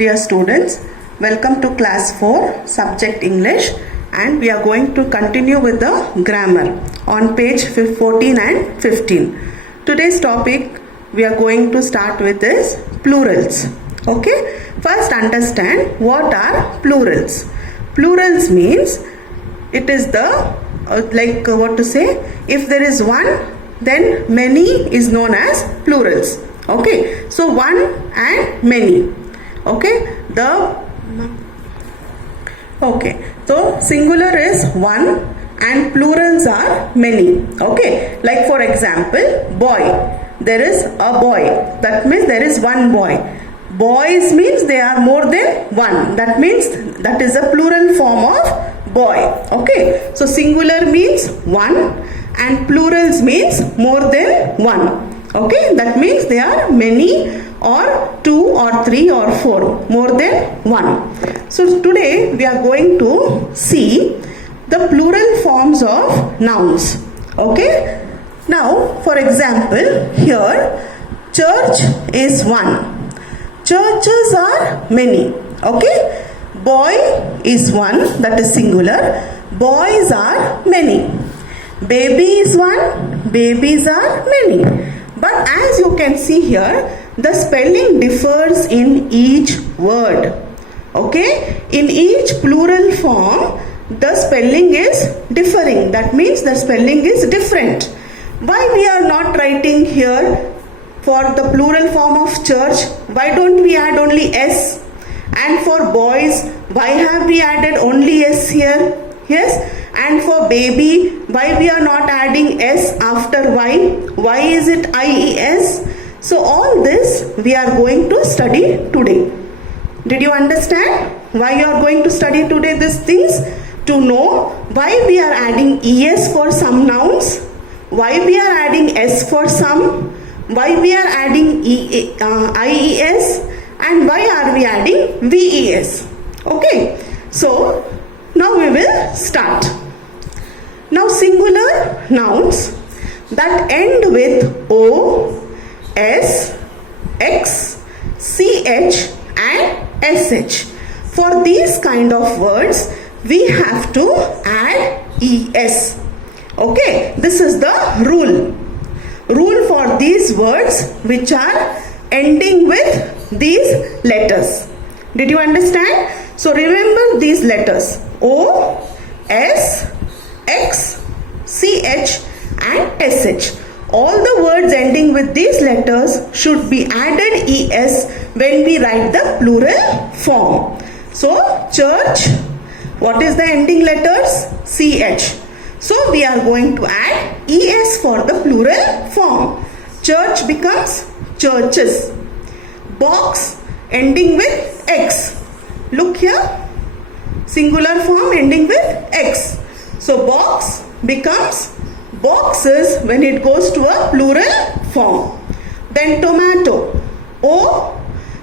Dear students, welcome to class 4 subject English, and we are going to continue with the grammar on page 14 and 15. Today's topic we are going to start with is plurals. Okay, first understand what are plurals. Plurals means it is the if there is one, then many is known as plurals. Okay, so one and many. Okay, so singular is one and plurals are many. Okay, like for example, boy, there is a boy, that means there is one boy. Boys means they are more than one, that means that is a plural form of boy. Okay, so singular means one and plurals means more than one. Okay, that means they are many or two or three or four, more than one. So today we are going to see the plural forms of nouns. Okay, now for example, here church is one, churches are many. Okay, boy is one, that is singular, boys are many. Baby is one, babies are many. But as you can see here, the spelling differs in each word. Okay, in each plural form, the spelling is differing. That means the spelling is different. Why we are not writing here for the plural form of church? Why don't we add only S? And for boys, why have we added only S here? Yes. And for baby, why we are not adding S after Y? Why is it IES? So all this we are going to study today. Did you understand why you are going to study today these things? To know why we are adding ES for some nouns, why we are adding S for some, why we are adding IES, and why are we adding VES. Okay, so now we will start. Now singular nouns that end with O, S, X, CH and SH. For these kind of words, we have to add ES. Okay, this is the rule. Rule for these words which are ending with these letters. Did you understand? So remember these letters: O, S, X, CH and SH. All the words ending with these letters should be added ES when we write the plural form. So church, what is the ending letters? CH. So we are going to add ES for the plural form. Church becomes churches. Box ending with X. Look here, singular form ending with X. So box becomes boxes when it goes to a plural form. Then tomato, O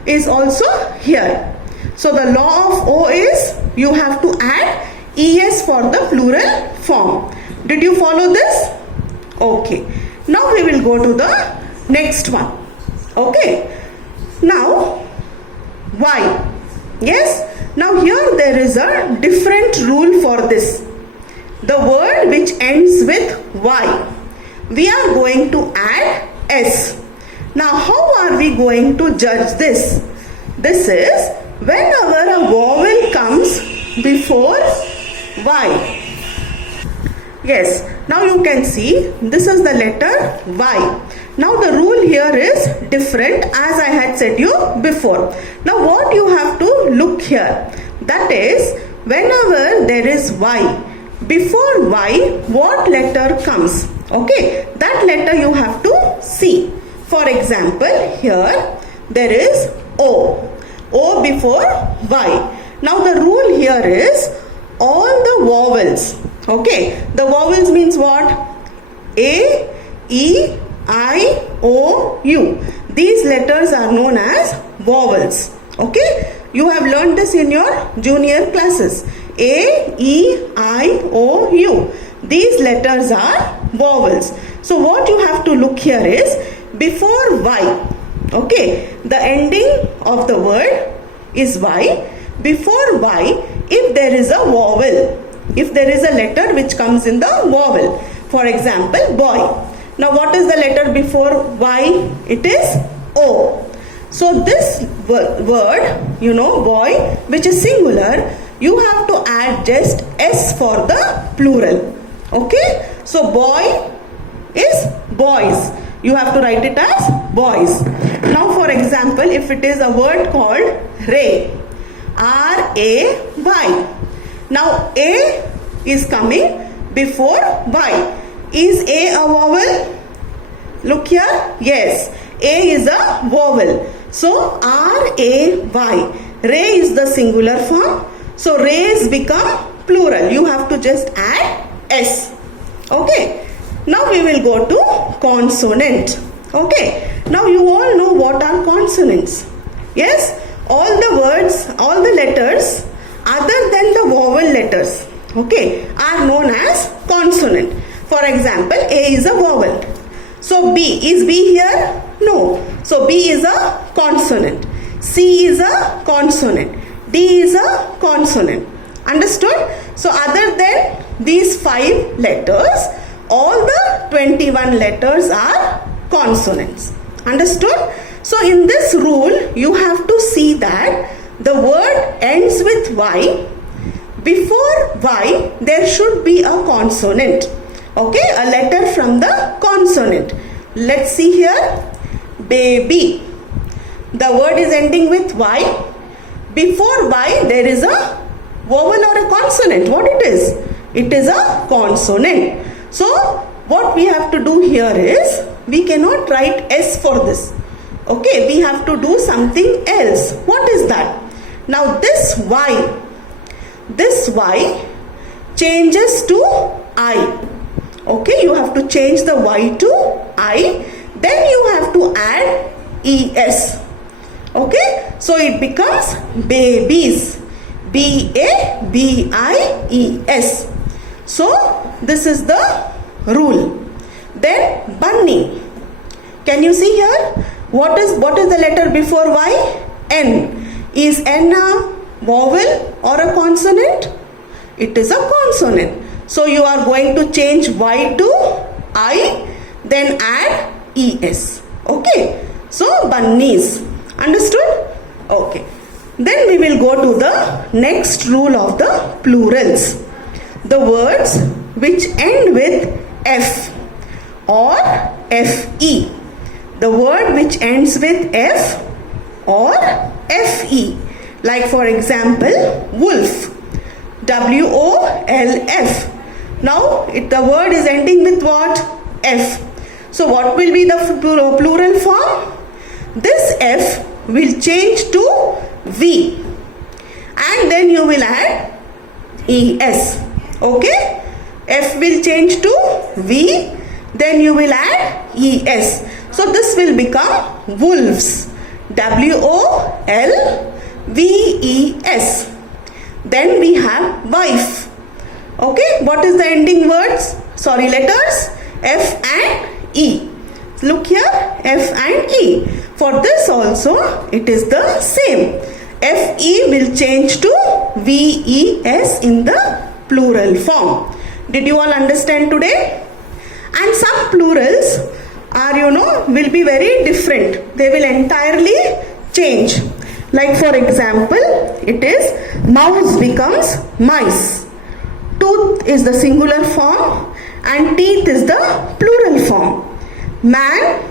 is also here. So the law of O is you have to add ES for the plural form. Did you follow this? Okay. Now we will go to the next one. Okay. Now Y. Yes. Now here there is a different rule for this. The word which ends with Y, we are going to add S. Now how are we going to judge this? This is whenever a vowel comes before Y. Yes, now you can see this is the letter Y. Now the rule here is different as I had said you before. Now what you have to look here, that is whenever there is Y, before Y what letter comes? Okay, that letter you have to see. For example, here there is O. O before Y. Now the rule here is all the vowels. Okay, the vowels means what? A, E, I, O, U. These letters are known as vowels. Okay, you have learned this in your junior classes. A, E, I, O, U. These letters are vowels. So what you have to look here is before Y. Okay, the ending of the word is Y. Before Y, if there is a vowel, if there is a letter which comes in the vowel, for example, boy. Now what is the letter before Y? It is O. So this word, boy, which is singular, you have to add just S for the plural. Okay? So boy is boys. You have to write it as boys. Now for example, if it is a word called ray, R-A-Y. Now A is coming before Y. Is A a vowel? Look here. Yes. A is a vowel. So R-A-Y. Ray is the singular form. So rays become plural. You have to just add S. Okay. Now we will go to consonant. Okay. Now you all know what are consonants. Yes. All the words, all the letters other than the vowel letters, okay, are known as consonant. For example, A is a vowel. So B, is B here? No. So B is a consonant. C is a consonant. D is a consonant. Understood? So other than these 5 letters, all the 21 letters are consonants. Understood? So in this rule, you have to see that the word ends with Y. Before Y, there should be a consonant. Okay, a letter from the consonant. Let's see here. Baby. The word is ending with Y. Before Y, there is a vowel or a consonant. What it is? It is a consonant. So, what we have to do here is, we cannot write S for this. Okay, we have to do something else. What is that? Now this Y changes to I. Okay, you have to change the Y to I. Then you have to add ES. Okay, so it becomes babies. B-A-B-I-E-S. So this is the rule. Then bunny. Can you see here? What is the letter before Y? N. Is N a vowel or a consonant? It is a consonant. So you are going to change Y to I, then add ES. Okay. So bunnies. Understood? Okay. Then we will go to the next rule of the plurals. The words which end with F or Fe. The word which ends with F or Fe. Like for example, wolf. W-O-L-F. Now the word is ending with what? F. So what will be the plural form? This F will change to V. And then you will add ES. Okay? F will change to V. Then you will add ES. So this will become wolves. W-O-L-V-E-S. Then we have wife. Okay, what is the ending words? Sorry, letters? F and E. Look here, F and E. For this also, it is the same. F-E will change to V-E-S in the plural form. Did you all understand today? And some plurals are, will be very different. They will entirely change. Like for example, it is mouse becomes mice. Tooth is the singular form and teeth is the plural form. Man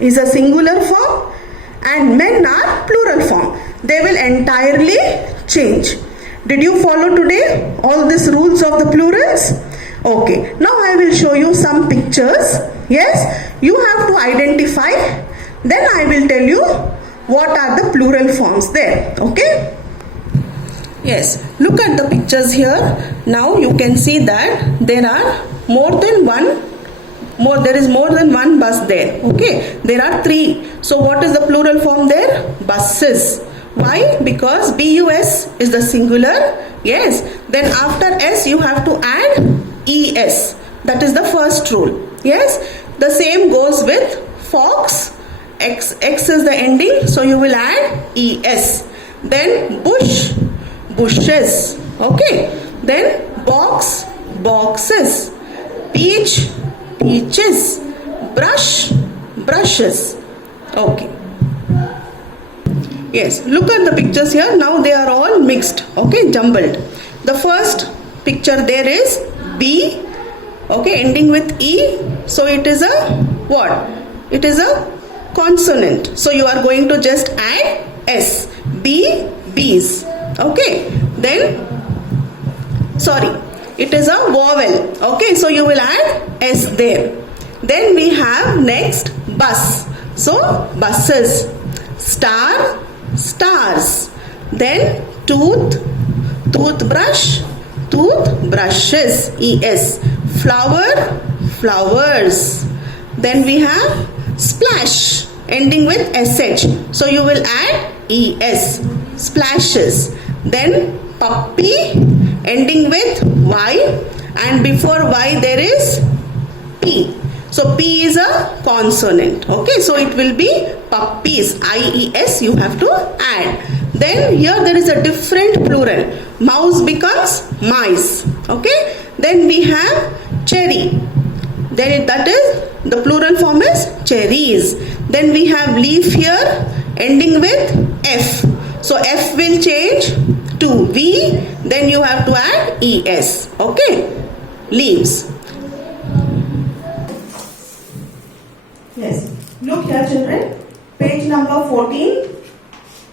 is a singular form and men are plural form. They will entirely change. Did you follow today all these rules of the plurals? Okay, now I will show you some pictures. Yes, you have to identify. Then I will tell you what are the plural forms there. Okay. Yes, look at the pictures here. Now you can see that there are there is more than one bus there. Okay, there are 3. So what is the plural form there? Buses. Why? Because B-U-S is the singular. Yes, then after S you have to add ES. That is the first rule. Yes, the same goes with fox. X is the ending, so you will add ES. Then bush, bushes. Okay. Then box, boxes. Peach, peaches. Brush, brushes. Okay. Yes, look at the pictures here. Now they are all mixed, okay, jumbled. The first picture there is B, okay, ending with E. So it is a what? It is a consonant. So you are going to just add S. B, bees. Okay. Then, sorry, it is a vowel. Okay, so you will add S there. Then we have next bus. So buses. Star, stars. Then tooth, toothbrush, toothbrushes. ES. Flower, flowers. Then we have splash ending with SH. So you will add ES. Splashes. Then puppy ending with Y, and before Y there is P. So P is a consonant. Okay, so it will be puppies. IES you have to add. Then here there is a different plural. Mouse becomes mice. Okay. Then we have cherry. Then that is the plural form is cherries. Then we have leaf here ending with F. So F will change to V. Then you have to add ES. Okay. Leaves. Yes. Look here, children. Page number 14.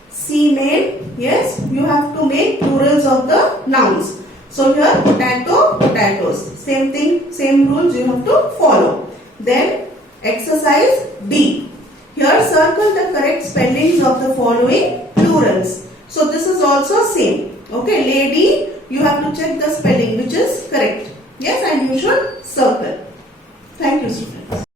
C made. Yes. You have to make plurals of the nouns. So here potato, potatoes. Same thing, same rules you have to follow. Then exercise D. Here circle the correct spellings of the following plurals. So this is also same. Okay, lady, you have to check the spelling which is correct. Yes, and you should circle. Thank you, students.